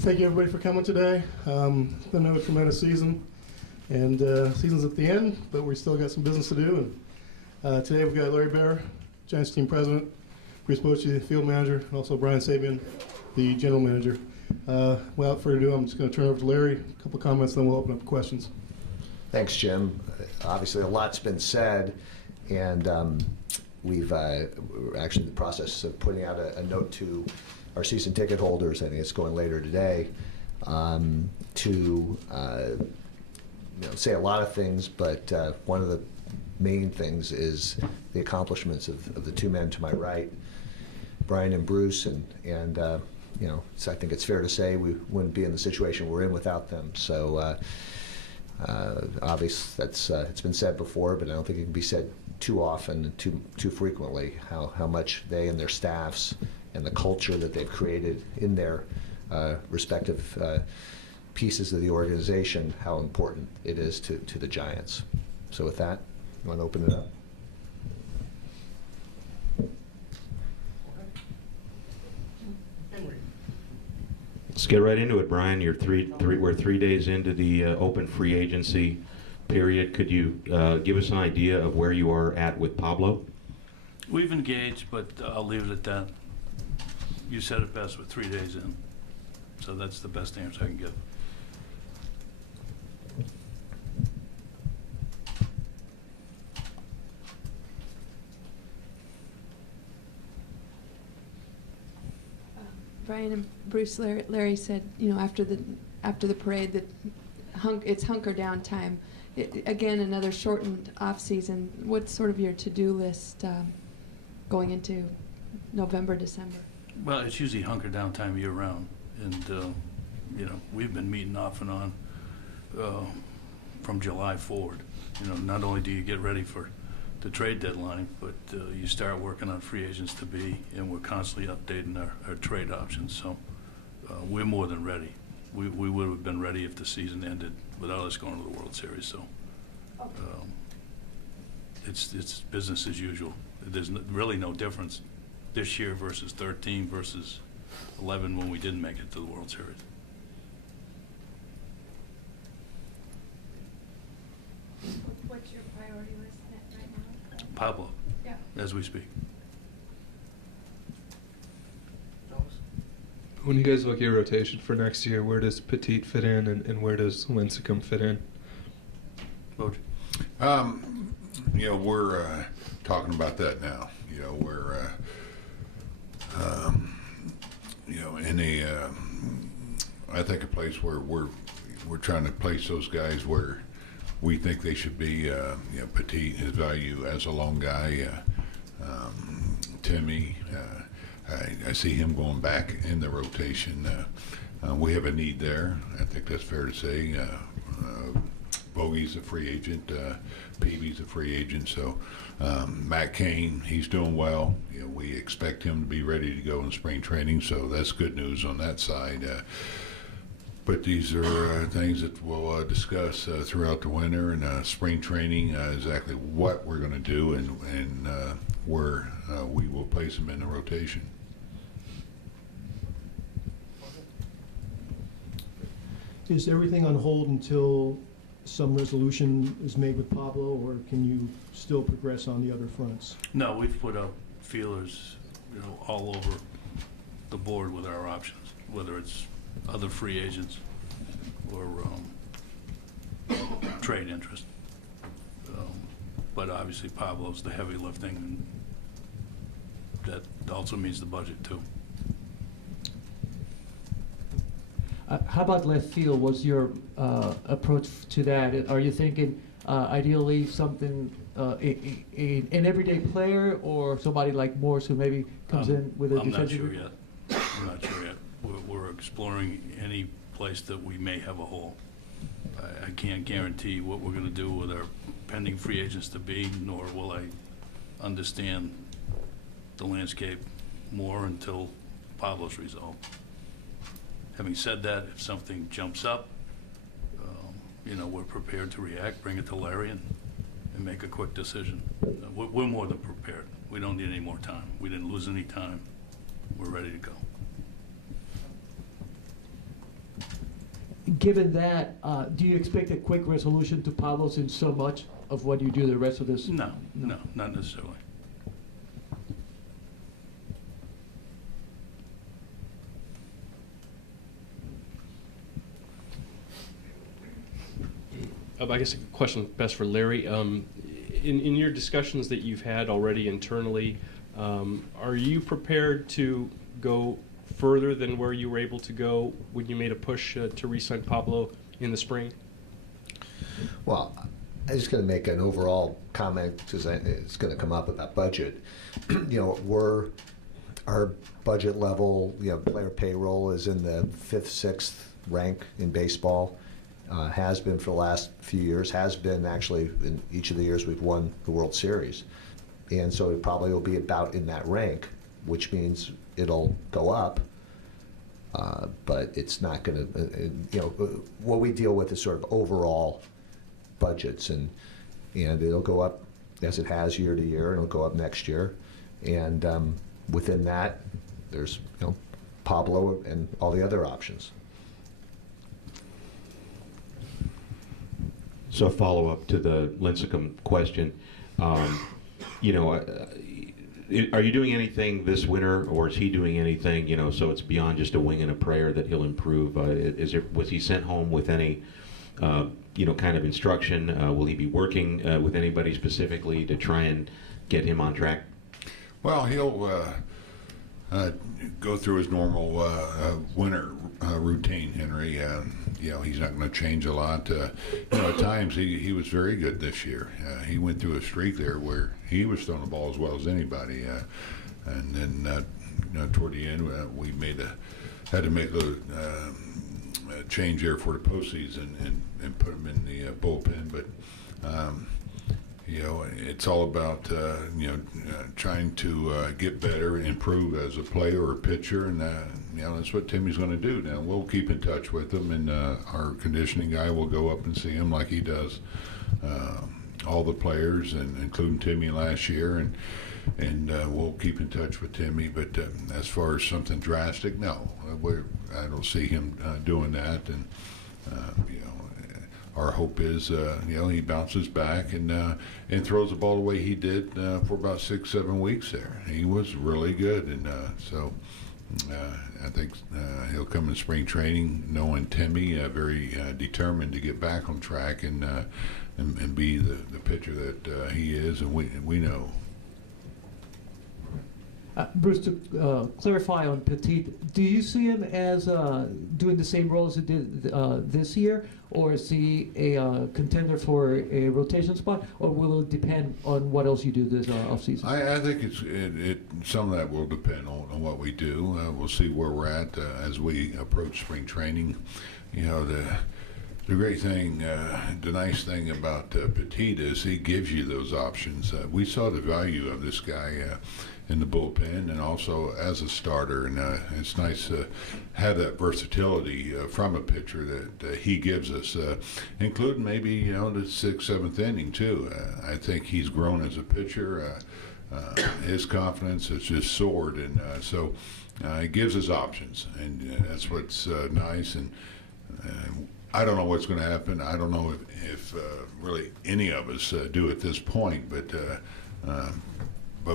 Thank you, everybody, for coming today. It's been another tremendous season, and season's at the end, but we still got some business to do. And today we've got Larry Bear, Giants team president, Bruce Bochy, the field manager, and also Brian Seaon, the general manager. Without further ado, I'm just going to turn it over to Larry. A couple comments, then we'll open up for questions. Thanks, Jim. Obviously, a lot's been said, and we're actually in the process of putting out a note to our season ticket holders. I think it's going later today to say a lot of things, but one of the main things is the accomplishments of the two men to my right, Brian and Bruce, and so I think it's fair to say we wouldn't be in the situation we're in without them. So obviously it's been said before, but I don't think it can be said too often and too frequently how much they and their staffs and the culture that they've created in their respective pieces of the organization, how important it is to the Giants. So with that, you want to open it up? Let's get right into it, Brian. We're 3 days into the open free agency period. Could you give us an idea of where you are at with Pablo? We've engaged, but I'll leave it at that. You said it best with 3 days in. So that's the best answer I can give. Brian and Bruce, Larry said, after the parade that it's hunker down time. Again, another shortened off season. What's sort of your to-do list going into November, December? Well, it's usually hunker down time year round, and we've been meeting off and on from July forward. Not only do you get ready for the trade deadline, but you start working on free agents to be, and we're constantly updating our trade options. So we're more than ready. We would have been ready if the season ended without us going to the World Series. So it's business as usual. There's really no difference this year versus 13 versus 11 when we didn't make it to the World Series. What's your priority list right now? Pablo, Yeah. as we speak. When you guys look at your rotation for next year, where does Petit fit in, and where does Lincecum fit in? Coach? We're talking about that now. We're in I think a place where we're trying to place those guys where we think they should be. Petit, his value as a long guy. Timmy, I see him going back in the rotation. We have a need there. I think that's fair to say. Bogey's a free agent. Peavy's a free agent. So Matt Cain, he's doing well. We expect him to be ready to go in spring training. So that's good news on that side. But these are things that we'll discuss throughout the winter and spring training, exactly what we're going to do and where we will place them in the rotation. Is everything on hold until some resolution is made with Pablo, or can you still progress on the other fronts? No, we've put out feelers, all over the board with our options, whether it's other free agents or trade interest. But obviously Pablo's the heavy lifting, and that also means the budget too. How about left field? What's your approach to that? Are you thinking ideally something an everyday player, or somebody like Morse who maybe comes in with a defensive? I'm not sure yet. We're exploring any place that we may have a hole. I can't guarantee what we're going to do with our pending free agents to be, nor will I understand the landscape more until Pablo's resolved. Having said that, if something jumps up, we're prepared to react, bring it to Larry, and make a quick decision. We're more than prepared. We don't need any more time. We didn't lose any time. We're ready to go. given that, do you expect a quick resolution to Pablo's in so much of what you do the rest of this? No, not necessarily. I guess a question best for Larry. In your discussions that you've had already internally, are you prepared to go further than where you were able to go when you made a push to re-sign Pablo in the spring? Well, I'm just going to make an overall comment because it's going to come up about budget. Our budget level, player payroll is in the 5th, 6th rank in baseball. Has been for the last few years, has been actually in each of the years we've won the World Series. And so it probably will be about in that rank, which means it'll go up. But it's not going to, what we deal with is sort of overall budgets, and it'll go up as it has year to year, and it'll go up next year. And within that, there's, Pablo and all the other options. So a follow-up to the Lincecum question. Are you doing anything this winter, or is he doing anything, so it's beyond just a wing and a prayer that he'll improve? Was he sent home with any, kind of instruction? Will he be working with anybody specifically to try and get him on track? Well, he'll go through his normal winter routine, Henry. He's not going to change a lot. At times he was very good this year. He went through a streak there where he was throwing the ball as well as anybody. And then toward the end, we had to make a change there for the postseason and put him in the bullpen. But it's all about trying to get better, improve as a player or a pitcher, and that's what Timmy's going to do. Now we'll keep in touch with him, and our conditioning guy will go up and see him like he does all the players, and including Timmy last year, and we'll keep in touch with Timmy. But as far as something drastic, no, I don't see him doing that, and our hope is, he bounces back and throws the ball the way he did for about 6-7 weeks there. He was really good, and so I think he'll come in spring training knowing Timmy, very determined to get back on track and be the pitcher that he is, and we know. Bruce, to clarify on Petit, do you see him as doing the same role as he did this year, or is he a contender for a rotation spot, or will it depend on what else you do this offseason? I think some of that will depend on what we do. We'll see where we're at as we approach spring training. The great thing, the nice thing about Petit is he gives you those options. We saw the value of this guy in the bullpen and also as a starter, and it's nice to have that versatility from a pitcher that he gives us, including maybe the 6th, 7th inning too. I think he's grown as a pitcher. His confidence has just soared, and so it gives us options, and that's what's nice. And I don't know what's going to happen. I don't know if really any of us do at this point, but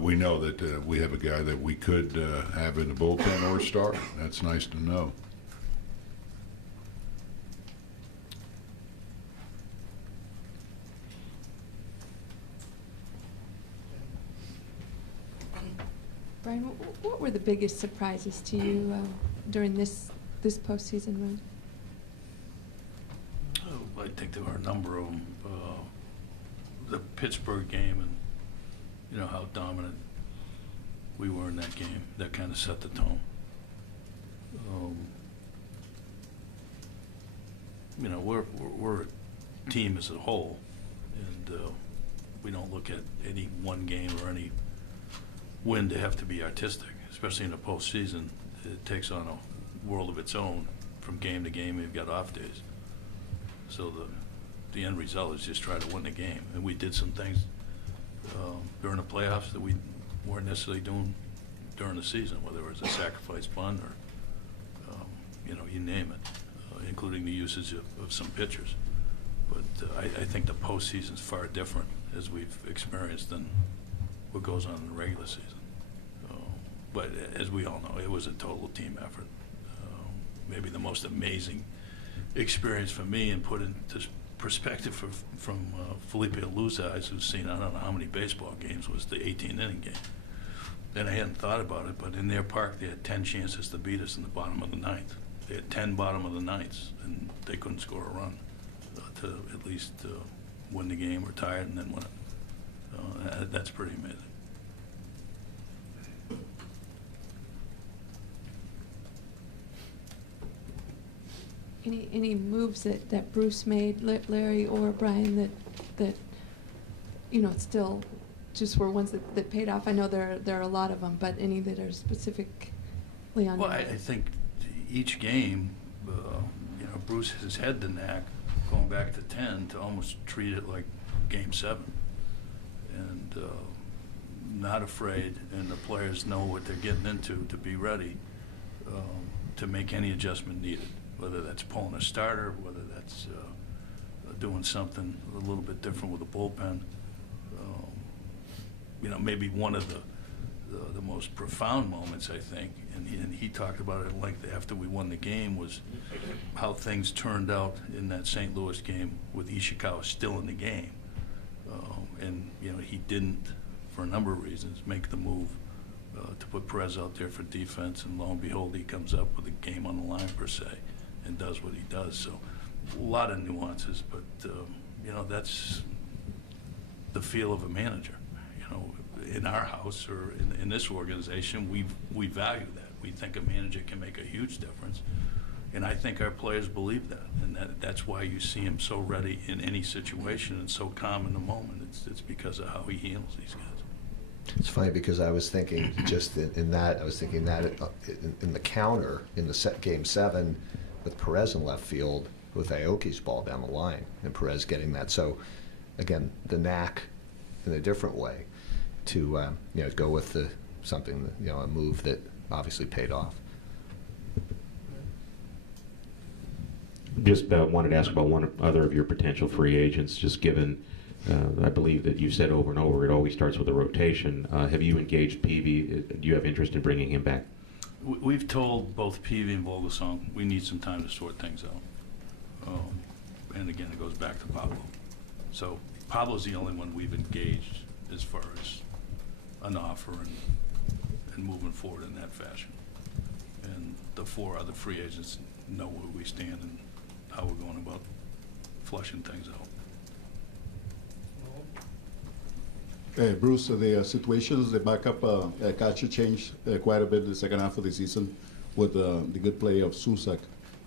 we know that we have a guy that we could have in the bullpen or start. That's nice to know. Brian, what were the biggest surprises to you during this postseason run? I think there were a number of them. The Pittsburgh game, and how dominant we were in that game. That kind of set the tone. We're a team as a whole, and we don't look at any one game or any win to have to be artistic, especially in the postseason. It takes on a world of its own from game to game. We've got off days. So the end result is just try to win the game. And we did some things during the playoffs that we weren't necessarily doing during the season, whether it was a sacrifice bunt or, you name it, including including the usage of some pitchers. But I think the postseason's far different, as we've experienced, than what goes on in the regular season. But as we all know, it was a total team effort. Maybe the most amazing experience for me, and put into perspective from Felipe Alu's eyes, who's seen I don't know how many baseball games, was the 18-inning game. And I hadn't thought about it, but in their park they had 10 chances to beat us in the bottom of the ninth. They had 10 bottom of the ninths, and they couldn't score a run to at least win the game or tie it and then win it. That's pretty amazing. Any moves that Bruce made, Larry or Brian, that still just were ones that paid off? I know there are a lot of them, but any that are specifically on. Well, I think each game, Bruce has had the knack, going back to 10, to almost treat it like Game 7, and not afraid, and the players know what they're getting into to be ready to make any adjustment needed. Whether that's pulling a starter, whether that's doing something a little bit different with a bullpen. Maybe one of the most profound moments, I think, and he talked about it at length after we won the game, was how things turned out in that St. Louis game with Ishikawa still in the game. And he didn't, for a number of reasons, make the move to put Perez out there for defense, and lo and behold, he comes up with a game on the line, per se, and does what he does. So a lot of nuances, but that's the feel of a manager. In our house or in this organization, we value that. We think a manager can make a huge difference, and I think our players believe that, and that's why you see him so ready in any situation and so calm in the moment. It's because of how he handles these guys. It's funny because I was thinking just in that in the counter in the Game 7 with Perez in left field with Aoki's ball down the line and Perez getting that. So again, the knack in a different way to go with something, a move that obviously paid off. Just wanted to ask about one other of your potential free agents, just given, I believe that you've said over and over, it always starts with a rotation. Have you engaged Peavy? Do you have interest in bringing him back? We've told both Peavy and Vogelsong we need some time to sort things out. And again, it goes back to Pablo. So Pablo's the only one we've engaged as far as an offer and moving forward in that fashion. And the 4 other free agents know where we stand and how we're going about flushing things out. Bruce, the situations, the backup catcher changed quite a bit in the second half of the season with the good play of Susak.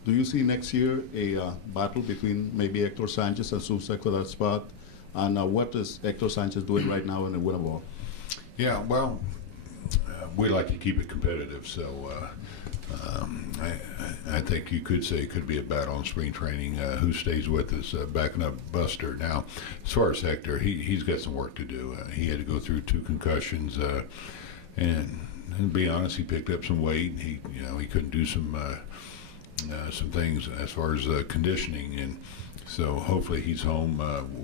Do you see next year a battle between maybe Hector Sanchez and Susak for that spot? And what is Hector Sanchez doing right now in the winter ball? Yeah, well, we like to keep it competitive, so I think you could say it could be a battle in spring training. Who stays with us, backing up Buster. Now, as far as Hector, he's got some work to do. He had to go through 2 concussions, and to be honest, he picked up some weight. He couldn't do some things as far as conditioning, and so hopefully he's home,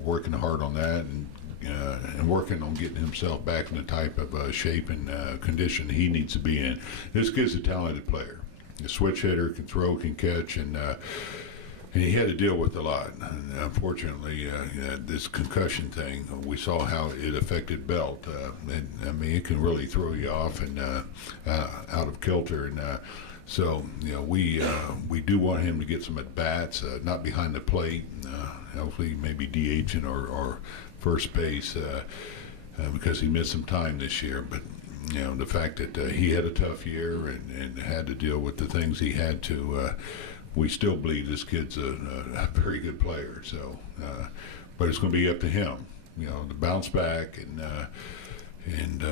working hard on that, and working on getting himself back in the type of shape and condition he needs to be in. This kid's a talented player. A switch hitter, can throw, can catch, and he had to deal with a lot. And unfortunately, this concussion thing, we saw how it affected Belt. It can really throw you off and out of kilter. And so, we do want him to get some at bats, not behind the plate. Hopefully, maybe DHing or first base because he missed some time this year. But the fact that he had a tough year and had to deal with the things he had to, we still believe this kid's a very good player. So, but it's going to be up to him, to bounce back and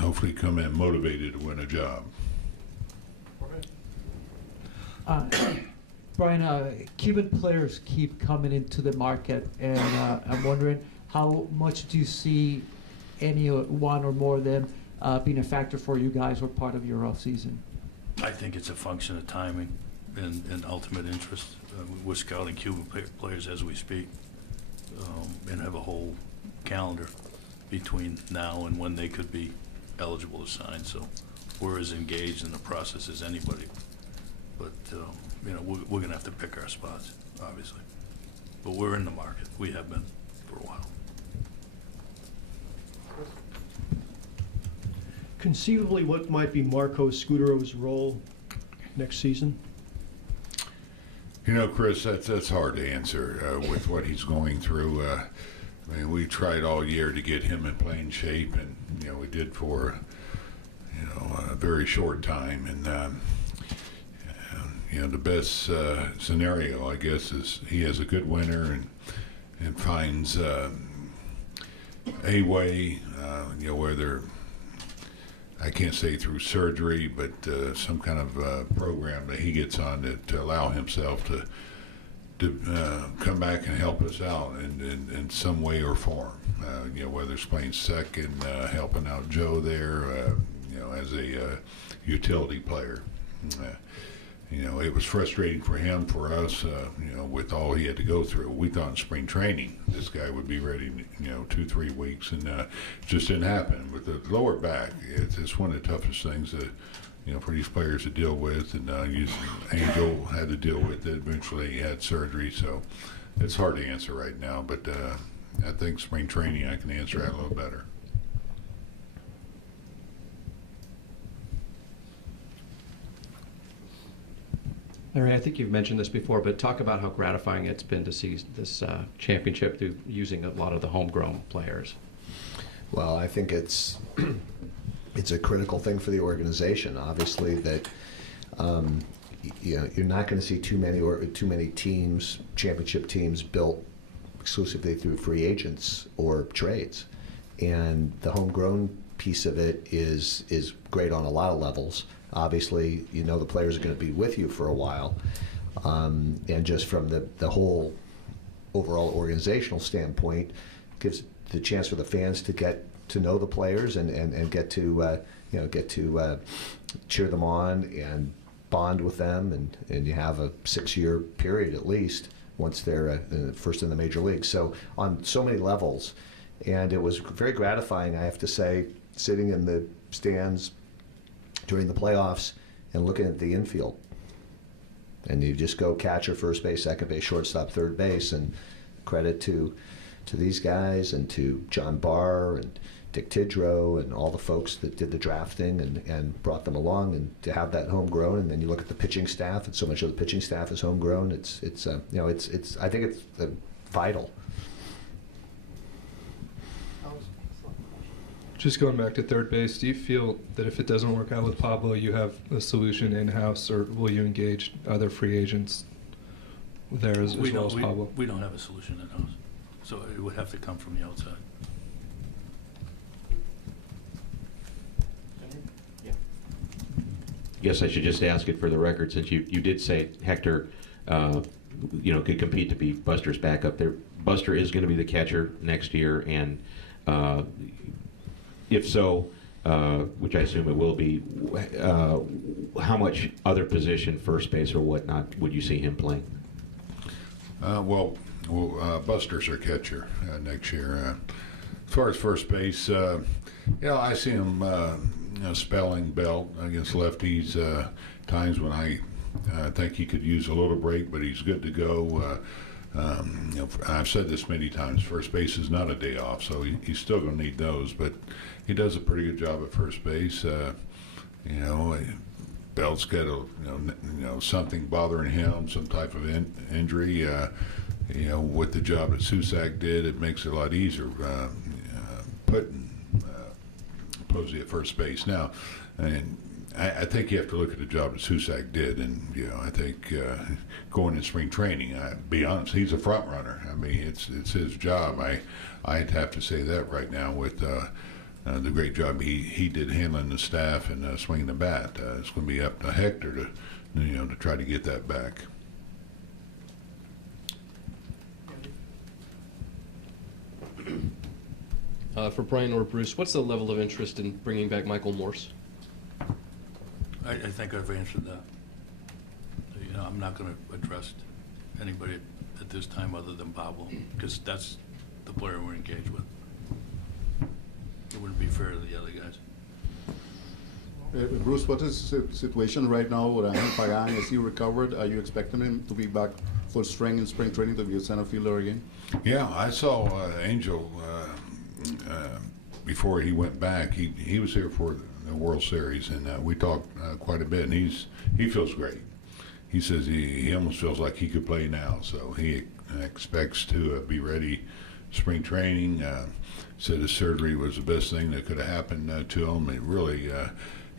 hopefully come in motivated to win a job. Brian, Cuban players keep coming into the market, and I'm wondering how much do you see any one or more of them being a factor for you guys or part of your off season? I think it's a function of timing. and ultimate interest. We're scouting Cuban players as we speak, and have a whole calendar between now and when they could be eligible to sign. So we're as engaged in the process as anybody. But we're going to have to pick our spots, obviously. But we're in the market. We have been for a while. Conceivably, what might be Marco Scudero's role next season? You know, Chris, that's hard to answer with what he's going through. I mean, we tried all year to get him in playing shape, and we did for a very short time. And the best scenario, I guess, is he has a good winter and finds a way, whether I can't say through surgery, but some kind of program that he gets on to allow himself to come back and help us out in some way or form. Whether it's playing second, helping out Joe there, as a utility player. It was frustrating for him, for us, with all he had to go through. We thought in spring training this guy would be ready, 2-3 weeks, and it just didn't happen. With the lower back, it's one of the toughest things that, for these players to deal with, and Angel had to deal with it. Eventually he had surgery, so it's hard to answer right now, but I think spring training I can answer that a little better. Larry, I think you've mentioned this before, but talk about how gratifying it's been to see this championship through using a lot of the homegrown players. Well, I think it's a critical thing for the organization. Obviously, that you're not going to see too many teams, championship teams, built exclusively through free agents or trades, and the homegrown piece of it is great on a lot of levels. Obviously, the players are going to be with you for a while, and just from the whole overall organizational standpoint, gives the chance for the fans to get to know the players and get to cheer them on and bond with them, and you have a 6-year period at least once they're first in the major leagues. So on so many levels, and it was very gratifying, I have to say, sitting in the stands during the playoffs and looking at the infield. And you just go catcher, first base, second base, shortstop, third base, and credit to these guys and to John Barr and Dick Tidrow and all the folks that did the drafting and brought them along, and to have that homegrown. And then you look at the pitching staff, and so much of the pitching staff is homegrown. It's I think it's vital. Just going back to third base, do you feel that if it doesn't work out with Pablo, you have a solution in-house, or will you engage other free agents there as well as Pablo? We don't have a solution in-house, so it would have to come from the outside. Guess I should just ask it for the record, since you did say Hector, could compete to be Buster's backup there. Buster is going to be the catcher next year, and if so, which I assume it will be, how much other position, first base or whatnot, would you see him playing? Buster's our catcher next year. As far as first base, I see him spelling belt against lefties times when I think he could use a little break, but he's good to go. I've said this many times, first base is not a day off, so he's still going to need those, but he does a pretty good job at first base. Belt's got something bothering him, some type of injury. With the job that Susak did, it makes it a lot easier putting Posey at first base. Now, and I think you have to look at the job that Susak did, and I think going in spring training, be honest, he's a front runner. I mean, it's his job. I'd have to say that right now with the great job he did handling the staff and swinging the bat. It's going to be up to Hector to try to get that back. For Brian or Bruce, what's the level of interest in bringing back Michael Morse? I think I've answered that. I'm not going to address anybody at this time other than Pablo, because that's the player we're engaged with. It wouldn't be fair to the other guys. Bruce, what is the situation right now with Angel Pagan? Is he recovered? Are you expecting him to be back full strength in spring training to be a center fielder again? Yeah, I saw Angel before he went back. He was here for the World Series, and we talked quite a bit. And he feels great. He says he almost feels like he could play now. So he expects to be ready spring training. Said his surgery was the best thing that could have happened to him. It really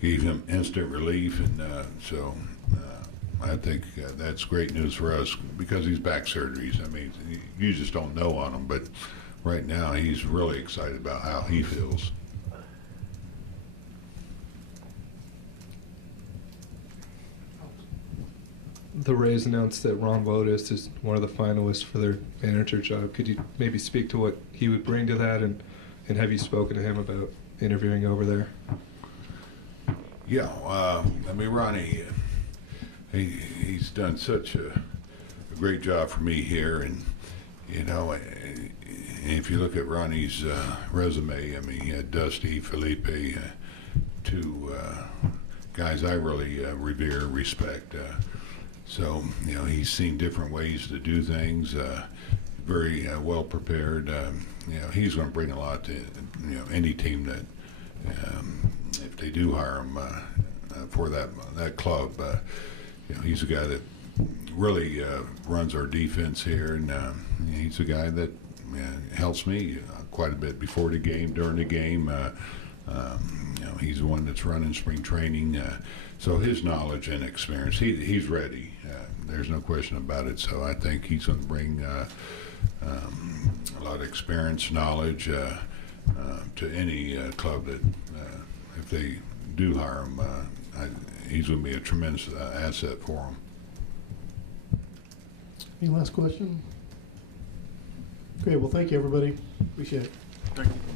gave him instant relief, and so I think that's great news for us because these back surgeries, I mean, you just don't know on them, but right now he's really excited about how he feels. The Rays announced that Ron Wotus is one of the finalists for their manager job. Could you maybe speak to what he would bring to that, and have you spoken to him about interviewing over there? Yeah, I mean, Ronnie, he's done such a great job for me here, and you know, if you look at Ronnie's resume, I mean, he had Dusty, Felipe, two guys I really revere, respect. So, you know, he's seen different ways to do things, very well prepared. You know, he's going to bring a lot to, you know, any team that, if they do hire him for that club, you know, he's a guy that really runs our defense here, and he's a guy that helps me quite a bit before the game, during the game. You know, he's the one that's running spring training, so his knowledge and experience, he's ready. There's no question about it. So I think he's going to bring a lot of experience, knowledge to any club that, if they do hire him, he's going to be a tremendous asset for them. Any last question? Great, well, thank you, everybody. Appreciate it. Thank you.